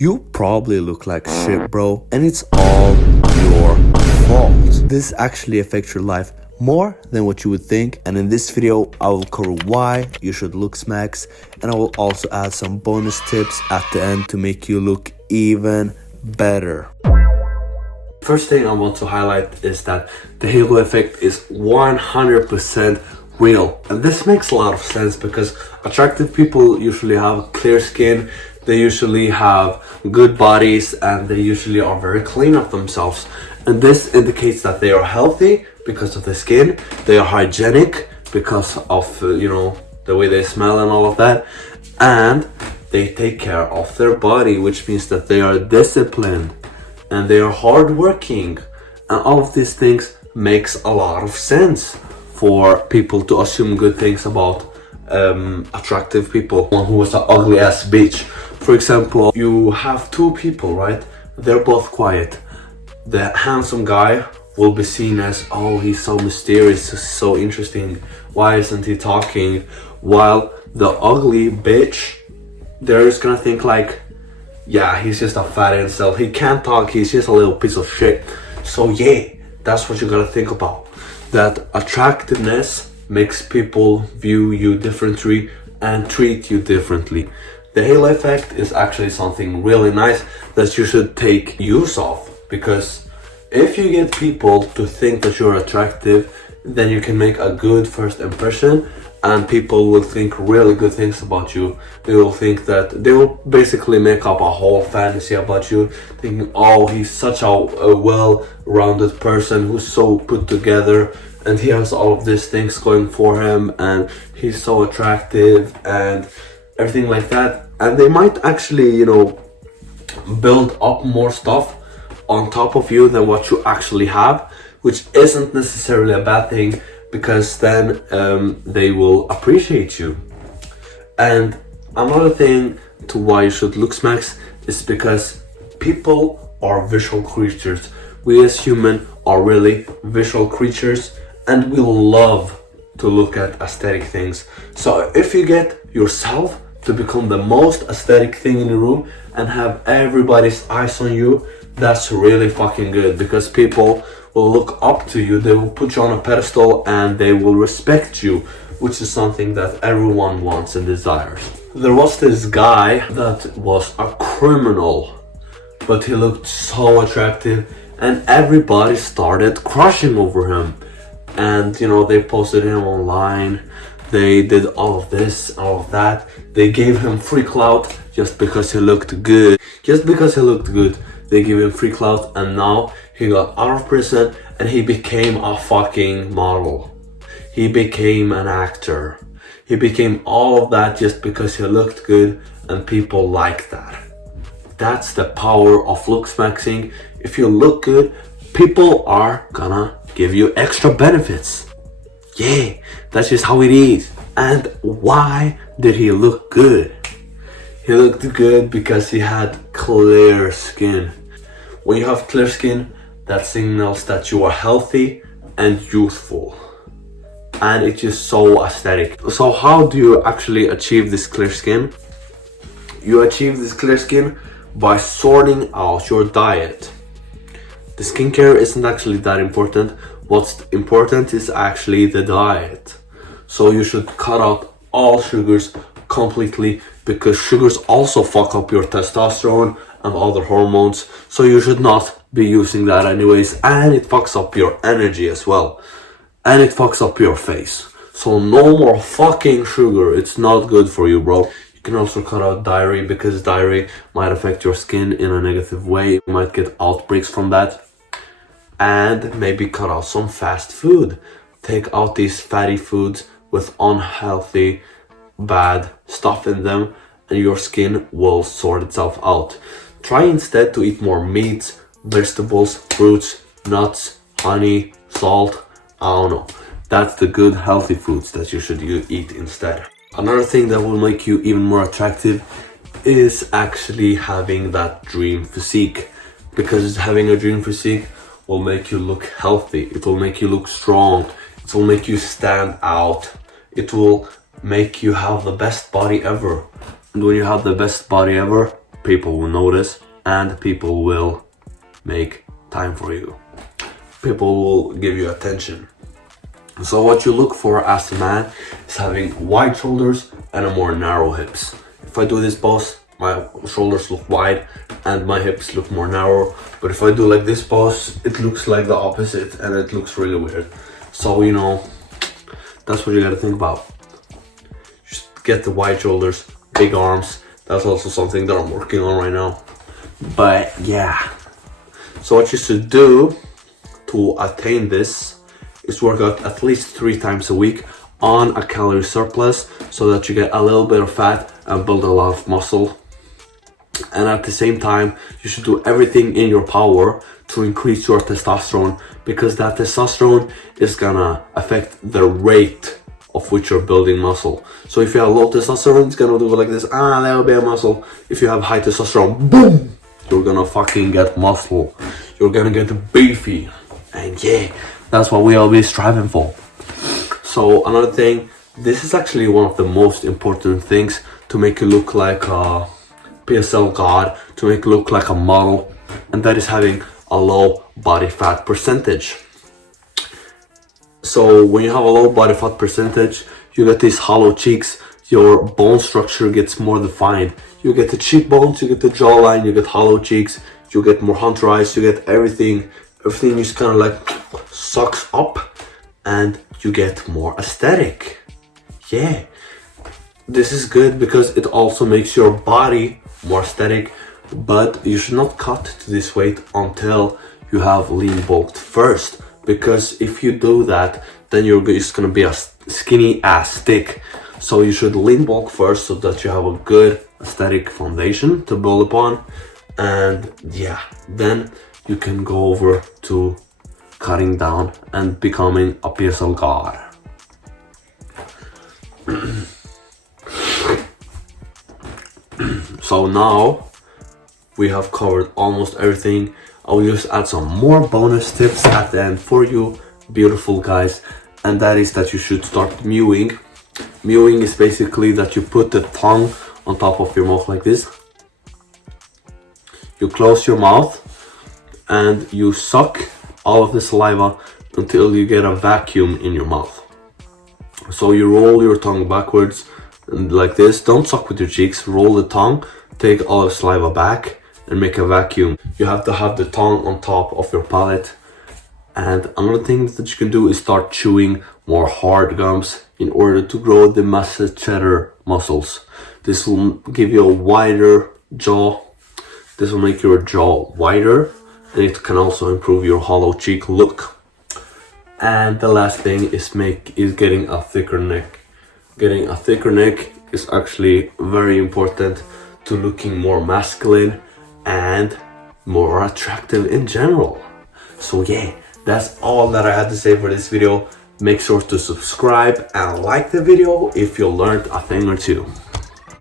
You probably look like shit, bro, and it's all your fault. This actually affects your life more than what you would think, and in this video I will cover why you should Looksmax, and I will also add some bonus tips at the end to make you look even better. First thing I want to highlight is that the halo effect is 100% real, and this makes a lot of sense because attractive people usually have clear skin, they usually have good bodies, and they usually are very clean of themselves, and this indicates that they are healthy because of the skin, they are hygienic because of the way they smell and all of that, and they take care of their body, which means that they are disciplined and they are hardworking, and all of these things makes a lot of sense for people to assume good things about attractive people. One who was an ugly ass bitch. For example, you have two people, right? They're both quiet. The handsome guy will be seen as, oh, he's so mysterious, he's so interesting, why isn't he talking? While the ugly bitch, they're just gonna think like, yeah, he's just a fat incel, he can't talk, he's just a little piece of shit. So yeah, that's what you gotta think about. That attractiveness makes people view you differently and treat you differently. The halo effect is actually something really nice that you should take use of, because if you get people to think that you're attractive, then you can make a good first impression and people will think really good things about you. They will think that, they will basically make up a whole fantasy about you, thinking, oh, he's such a well-rounded person who's so put together and he has all of these things going for him and he's so attractive and everything like that. And they might actually, build up more stuff on top of you than what you actually have, which isn't necessarily a bad thing, because then they will appreciate you. And another thing to why you should Looksmax is because people are visual creatures. We as humans are really visual creatures and we love to look at aesthetic things. So if you get yourself to become the most aesthetic thing in the room and have everybody's eyes on you, that's really fucking good, because people will look up to you, they will put you on a pedestal and they will respect you, which is something that everyone wants and desires. There was this guy that was a criminal, but he looked so attractive and everybody started crushing over him. And they posted him online, they did all of this, all of that, they gave him free clout just because he looked good. They gave him free clout, and now he got out of prison and he became a fucking model. He became an actor. He became all of that just because he looked good and people like that. That's the power of Looksmaxing. If you look good, people are gonna give you extra benefits. Yeah, that's just how it is. And why did he look good? He looked good because he had clear skin. When you have clear skin, that signals that you are healthy and youthful. And it's just so aesthetic. So how do you actually achieve this clear skin? You achieve this clear skin by sorting out your diet. The skincare isn't actually that important. What's important is actually the diet. So you should cut out all sugars completely, because sugars also fuck up your testosterone and other hormones, so you should not be using that anyways, and it fucks up your energy as well, and it fucks up your face. So no more fucking sugar, it's not good for you, bro. You can also cut out dairy, because dairy might affect your skin in a negative way. You might get outbreaks from that. And maybe cut out some fast food. Take out these fatty foods with unhealthy, bad stuff in them, and your skin will sort itself out. Try instead to eat more meats, vegetables, fruits, nuts, honey, salt. I don't know. That's the good healthy foods that you should eat instead. Another thing that will make you even more attractive is actually having that dream physique, because having a dream physique will make you look healthy, it will make you look strong, it will make you stand out, it will make you have the best body ever. And when you have the best body ever, people will notice and people will make time for you. People will give you attention. So what you look for as a man is having wide shoulders and a more narrow hips. If I do this pose, my shoulders look wide and my hips look more narrow. But if I do like this pose, it looks like the opposite and it looks really weird. So, you know, that's what you gotta think about. Just get the wide shoulders, big arms. That's also something that I'm working on right now. But yeah. So what you should do to attain this is work out at least 3 times a week on a calorie surplus so that you get a little bit of fat and build a lot of muscle. And at the same time, you should do everything in your power to increase your testosterone, because that testosterone is gonna affect the rate of which you're building muscle. So if you have low testosterone, it's gonna do like this, a little bit of muscle. If you have high testosterone, boom, you're gonna fucking get muscle. You're gonna get beefy. And yeah, that's what we all be striving for. So another thing, this is actually one of the most important things to make you look like a PSL god, to make you look like a model, and that is having a low body fat percentage. So when you have a low body fat percentage, you get these hollow cheeks, your bone structure gets more defined. You get the cheekbones, you get the jawline, you get hollow cheeks, you get more hunter eyes, you get everything just kind of like sucks up and you get more aesthetic. Yeah, this is good because it also makes your body more aesthetic, but you should not cut to this weight until you have lean bulked first, because if you do that, then you're just gonna be a skinny ass stick. So you should lean bulk first so that you have a good aesthetic foundation to build upon, and yeah, then you can go over to cutting down and becoming a PSL god. So now we have covered almost everything. I will just add some more bonus tips at the end for you beautiful guys, and that is that you should start mewing. Mewing is basically that you put the tongue on top of your mouth like this. You close your mouth and you suck all of the saliva until you get a vacuum in your mouth. So you roll your tongue backwards and like this. Don't suck with your cheeks, roll the tongue, take all the saliva back and make a vacuum. You have to have the tongue on top of your palate. And another thing that you can do is start chewing more hard gums in order to grow the masseter muscles. This will give you a wider jaw. This will make your jaw wider, and it can also improve your hollow cheek look. And the last thing is getting a thicker neck. Getting a thicker neck is actually very important to looking more masculine and more attractive in general. So yeah, that's all that I had to say for this video. Make sure to subscribe and like the video if you learned a thing or two.